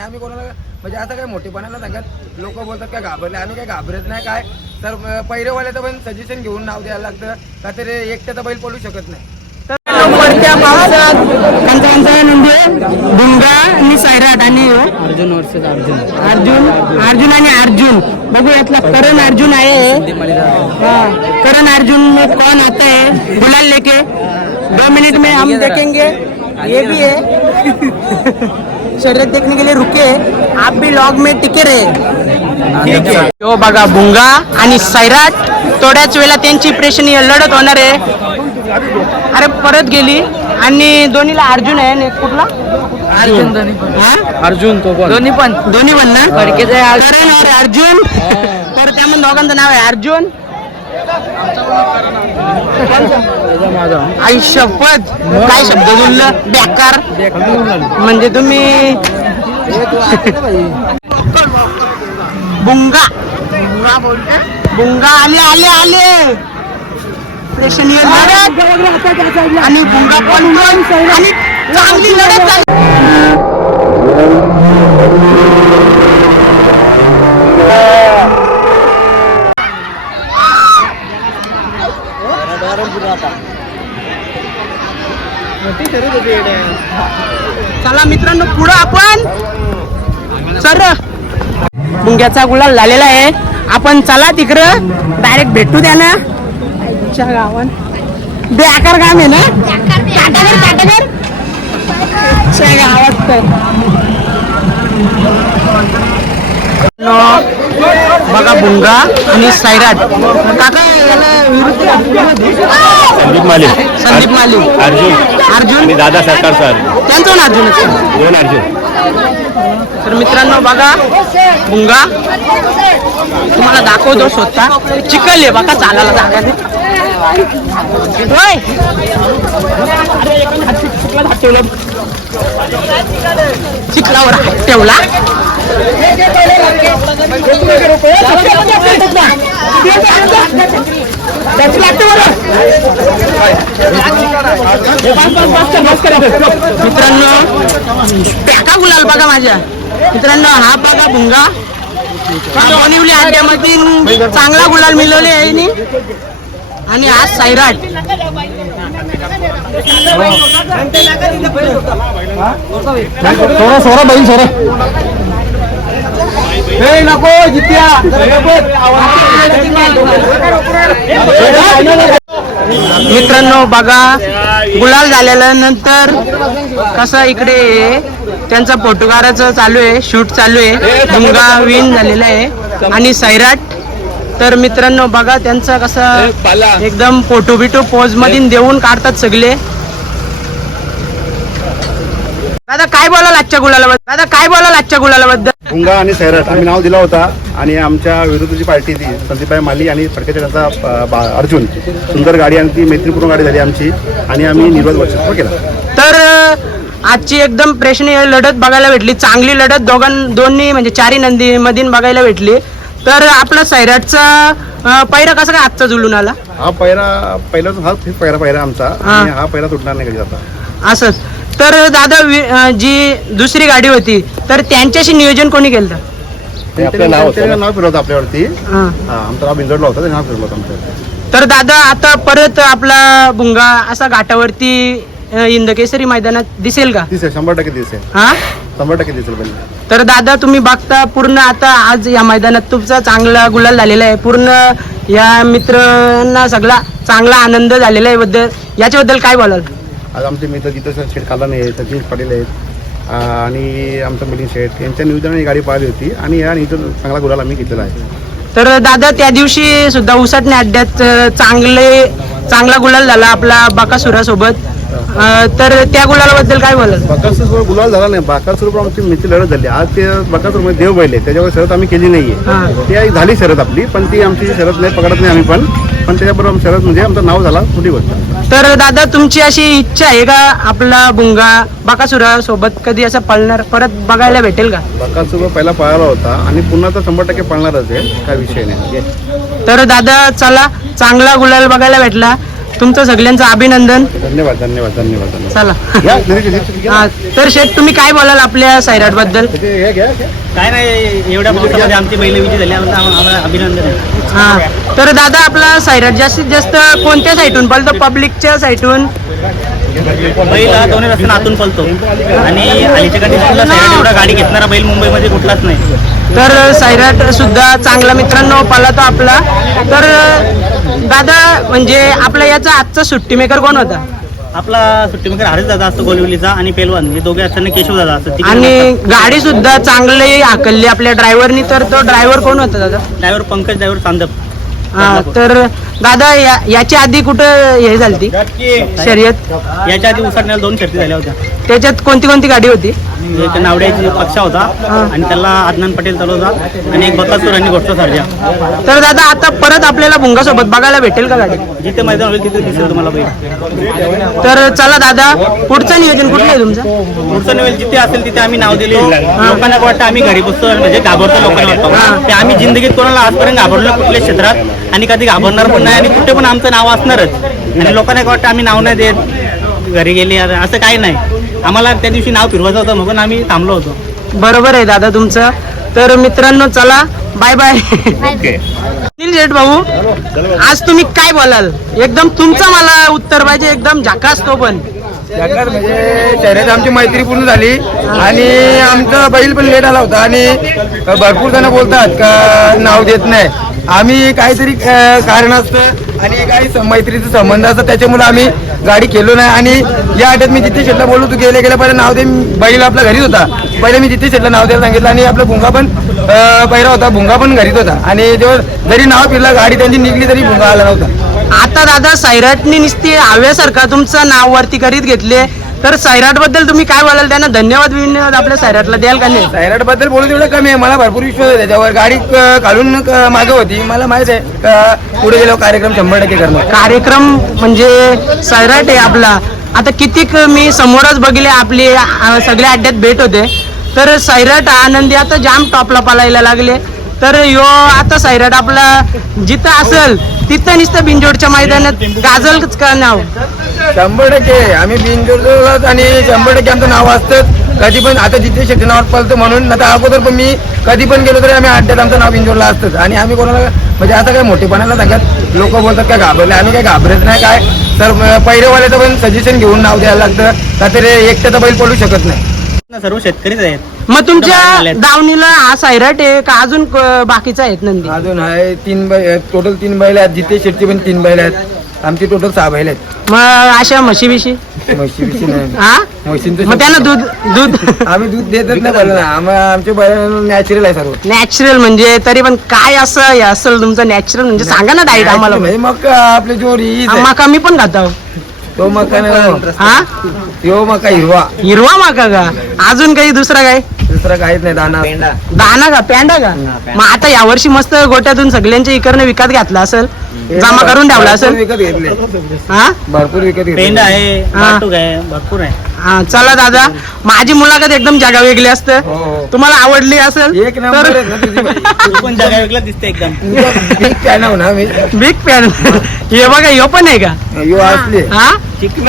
आम्ही कोणाला म्हणजे असं काय मोठेपणाला सांगत. लोक बोलतात काय घाबरले? आम्ही काय घाबरत नाही काय? तर पहिरेवाल्याचं पण सजेशन घेऊन नाव द्यायला लागतं. का तरी एकट्याचा बैल पडू शकत नाही. पावसात नंदी आहे. डुंगा आणि सैराट आणि अर्जुन वर्सेस अर्जुन. अर्जुन अर्जुन आणि अर्जुन. बघू यातला करण अर्जुन आहे. हाँ, करण अर्जुन में कौन आता है गुलाल लेके. दो मिनट में हम देखेंगे. ये भी है. शर्यत देखने के लिए रुके। आप भी लॉग में टिके रहे। हो। बघा भुंगा आणि सैराट थोड्याच वेळा त्यांची प्रेक्षणीय लढत होणार आहे. अरे परत गेली. आणि दोन्हीला अर्जुन आहे कुठला? अर्जुन. अर्जुन. तो पण. दोन्ही पण. दोन्ही पण ना? अर्जुन. तर त्यामध्ये दोघांचं नाव आहे अर्जुन. आई शपथ. काय शब्द बोललं? बेकार. म्हणजे तुम्ही बुंगा. बुंगा आले आले आले. प्रेक्षणीय आणि बुंगा पण आणि चांगली लढत चला मित्रांनो पुढं आपण सर मुंग्याचा गुलाल झालेला आहे. आपण चला तिकडं डायरेक्ट भेटू द्या ना. आमच्या गावात. बेकार काम आहे ना? काटागर काटागर आमच्या गावात तर. बघा भुंगा आणि सैराट. काका याला विरुद्ध संदीप माली संदीप माली अर्जुन. अर्जुन? आणि दादा सरकार सर. त्यांचं पण अर्जुनच आहे. दोन अर्जुन. तर मित्रांनो बघा भुंगा तुम्हाला दाखवतो स्वतः. चिकल आहे बघा चालायला जागा नाही. होय. चिखलावर हात ठेवला. मित्रांनो टाका गुलाल बघा माझ्या. मित्रांनो हा बघा भुंगा. बनवली आड्यामध्ये चांगला गुलाल मिळवले आहे नी. आणि हा सैराट सोरा सोडा बहीण सोडा. हे नको जित्या. मित्रांनो बघा गुलाल झाल्यानंतर कसं इकडे त्यांचा फोटोकाराचं चालू आहे शूट चालू आहे. भुंगा विन झालेला आहे. आणि सैराट तर मित्रांनो बघा त्यांचा कसं एकदम फोटो बिटो पोज मधून देऊन काढतात सगळे. दादा काय बोलाल आजच्या गुलाला दादा काय बोला आजच्या गुलालाबद्दल? भुंगा आणि सैराट आम्ही नाव दिला होता आणि आमच्या विरुद्धची पार्टी ती संदीपभाई माली आणि फडकेच्या त्यांचा अर्जुन. सुंदर गाडी आणि ती मैत्रीपूर्ण गाडी झाली आमची आणि आम्ही निर्वाध वर्चस्व केला. तर आजची एकदम प्रेक्षणीय लढत बघायला भेटली. चांगली लढत दोघां दोन्ही म्हणजे चारी नंदी मधीन बघायला भेटली. तर आपला सैराटचा पैरा कसा काय आजचा जुळून आला? हा पहिला पहिला हा पहिला पहिला आमचा. हा. पहिला तुटणार नाही कधी आता. असंच. तर दादा वि- अं, जी दुसरी गाडी होती तर त्यांच्याशी नियोजन कोणी केलं ते आपलं नाव होतं नाव फिरवतं आपल्यावरती. हां. हा आमचं नाव बिंजडला होतं ते नाव फिरवलं होतं आमचं. तर दादा आता परत आपला भुंगा असा घाटावरती अं, इंदकेसरी मैदानात दिसेल का? दिसेल शंभर टक्के दिसेल. हा? शंभर टक्के दिसेल पहिले. तर दादा तुम्ही बघता पूर्ण आता आज या मैदानात तुमचा चांगला गुलाल झालेला आहे. पूर्ण या मित्रांना सगळा चांगला आनंद झालेला आहे बद्दल याच्याबद्दल काय बोलाल? आज आमचे मित्र जिथे शेठ कालाने आहेत सचिन पाटील आहेत. आणि आमचं मिलिंद शेठ यांच्या निवेदनाने ही गाडी पाहिली होती आणि या निवेदन चांगला गुलाल आम्ही घेतलेला आहे. तर दादा त्या दिवशी सुद्धा उसाटणे अड्ड्यात चांगले चांगला गुलाल झाला आपला बाकासुरासोबत तर त्या गुलालाबद्दल काय बोलाल? बकासूर गुलाल झाला नाही. बकासूर आमची मित्र लढत झाली. आज ते बकासूरमध्ये देव बैल त्याच्यावर शरत आम्ही केली नाहीये. ती झाली शरत आपली पण ती आमची शरत नाही पकडत नाही आम्ही पण. पण त्याच्याबरोबर शरत म्हणजे आमचं नाव झाला मोठी गोष्ट तर दादा तुमची अशी इच्छा आहे का आपला भुंगा बाकासुरा सोबत कधी असं पळणार परत बघायला भेटेल का? बकासूर पहिला पळाला होता आणि पुन्हा तर शंभर टक्के पळणारच आहे काय विषय नाही. तर दादा चला चांगला गुलाल बघायला भेटला. तुमचं सगळ्यांचं अभिनंदन. धन्यवाद धन्यवाद धन्यवाद धन्यवाद. चला. या, घरी घे, घे, घे. हा, तर शेठ तुम्ही काय बोलाल आपल्या सैराटबद्दल हे घ्या, घ्या, घ्या. काय नाही एवढ्या पावसामध्ये आमची बैल विजय झाली आम्हाला आम्हाला अभिनंदन आहे. हा तर दादा आपला सैराट जास्तीत जास्त कोणत्या साईटून पळतो? पब्लिकच्या साईटून? बैल हा दोन्ही रस्त्याने आतून पळतो. आणि अलीच्या कंडिशनला सैराट एवढा गाडी घेतणारा बैल मुंबईमध्ये कुठलाच नाही. तर सैराट सुद्धा चांगला मित्रांनो पळतो आपला. तर दादा म्हणजे आपला याचा आजचा सुट्टी मेकर कोण होता? आपला सुट्टीमेकर हरीश दादा असतो गोलिवलीचा आणि पेलवान. हे दोघे असताना केशव दादा असतो आणि गाडी सुद्धा चांगली हाकलली आपल्या ड्रायव्हरनी तर तो ड्रायव्हर कोण होता दादा? ड्रायव्हर पंकज ड्रायव्हर चांदप. हा तर दादा या याच्या आधी कुठं हे झाली शर्यत? याच्या आधी उसाटण्याला दोन शर्ती झाल्या होत्या. त्याच्यात कोणती कोणती गाडी होती? एक नावड्याची पक्षा होता आणि त्याला आदनान पटेल चालवता आणि एक बकासूर आणि गोष्ट सर्जा तर दादा आता परत आपल्याला भुंगासोबत बघायला भेटेल का गाडी? जिथे मैदान होईल तिथे दिसेल तुम्हाला बैल. तर चला दादा पुढचं नियोजन कुठलं आहे तुमचं? पुढचं नवेल जिथे असेल तिथे आम्ही नाव दिले. लोकांना वाटतं आम्ही घरी बसतो म्हणजे घाबरतो लोकांना. वाटतं ते आम्ही जिंदगीत कोणाला आजपर्यंत घाबरलो कुठल्या क्षेत्रात आणि कधी घाबरणार पण नाही आणि कुठे पण आमचं नाव असणारच. आणि लोकांना वाटतं आम्ही नाव नाही देत. घरी गेले आता असं काही नाही. आम्हाला त्या दिवशी नाव फिरवायचं होतं म्हणून आम्ही थांबलो होतो. बरोबर आहे दादा तुमचं. तर मित्रांनो चला बाय बाय अनिल शेठ भाऊ आज तुम्ही काय बोलाल? एकदम तुमचं मला उत्तर पाहिजे एकदम झकास तो पण. जगात म्हणजे शर्यत आमची मैत्री पूर्ण झाली. आणि आमचा बैल पण लेट आला होता. आणि भरपूर जण बोलतात का नाव देत नाही. आम्ही काहीतरी कारण असतं आणि काही मैत्रीचं मैत्रीचा संबंध असतं त्याच्यामुळे आम्ही गाडी केलो नाही. आणि या आठवड्यात मी जिथे शेटला बोललो तू गेले गेल्या पहिले नाव दे बैल आपल्या घरीच होता. पहिले मी जिथे शेटला नाव द्यायला सांगितलं आणि आपला भुंगा पण पहिरा पहिला होता भुंगा पण घरीच होता. आणि जेव्हा जरी नाव फिरला गाडी त्यांची निघली तरी भुंगा आला नव्हता. आता दादा सैराटनी नुसती हव्यासारखा तुमचं नाव वरती करीत घेतले तर सैराटबद्दल तुम्ही काय बोलाल? त्यांना धन्यवाद बिन्यवाद आपल्या सैराटला द्याल का नाही? सायराटबद्दल बोलू तेवढं कमी आहे. मला भरपूर विश्वास आहे त्याच्यावर. गाडी क- काढून क- मागं होती. मला माहीत आहे का पुढे गेल्यावर कार्यक्रम शंभर टक्के करणार. कार्यक्रम म्हणजे सैराट आहे आपला. आता कितीक मी समोरच बघले आपली अ, सगळ्या अड्ड्यात भेट होते. तर सैराट आनंदी आता जाम टॉपला पलायला लागले. तर यो आता सैराट आपला जिथं असेल तिथं नुसतं बिंजोडच्या मैदानात गाजलच का नाव? शंभर टक्के. आम्ही बिनजोड आणि शंभर टक्के आमचं नाव असतं. कधी पण आता जिथे शेट्टी नावात पळतं म्हणून आता अगोदर पण मी कधी पण गेलो तरी आम्ही अड्ड्यात आमचं नाव बिनजोडला असतंच. आणि आम्ही कोणाला म्हणजे असं काय मोठेपणाला सांगत लोक बोलतात काय घाबरले आम्ही काय घाबरत नाही काय? तर पहिरेवाल्याचं पण सजेशन घेऊन नाव द्यायला लागतं. का तरी एकट्याचा बैल पडू शकत नाही. सर्व शेतकरीच आहेत. मग तुमच्या. दावणीला हा सैराट आहे का अजून क- बाकीचा आहेत नंदी? अजून आहे तीन बैल टोटल तीन बैल आहेत. जिथे शेट्टी पण तीन बैल आहेत. आमची टोटल सहा बैल आहेत. मग अशा म्हशी बिशी म्हशी बिशी नाही. हा? म्हशींचं मग त्यांना दूध दूध आम्ही दूध देतच नाही बैल आमचे बैल नॅचरल आहे सर्व. नॅचरल म्हणजे तरी पण काय असं हे असेल तुमचं नॅचरल म्हणजे सांगा ना डाईट आम्हाला. म्हणजे मग आपले जो रीज आहे, मका मी पण खातो. तो मका नाही हा? तो मका हिरवा. हिरवा मका का? अजून काही दुसरा काय? दुसरा काहीच नाही दाना. दाना का? पेंडा का? मग आता यावर्षी मस्त गोट्यातून सगळ्यांच्या इकडनं विकत घातला असेल जमा करून ठेवला भरपूर असेल. विकत घेतले. हा? भरपूर विकत घेतले. पेंड आहे हा. वाटूक आहे भरपूर आहे. हा चला दादा. माझी मुलाखत एकदम जागा वेगळी हो, असतं. हो. तुम्हाला आवडली असेल एक नंबर तर आहे ना तुझी बाई. तू पण जागा वेगळा दिसते एकदम. तुझा big fan आहो ना मी. बिग फॅन हे बघा ह्यो पण आहे का? यो असले. हा? चिकन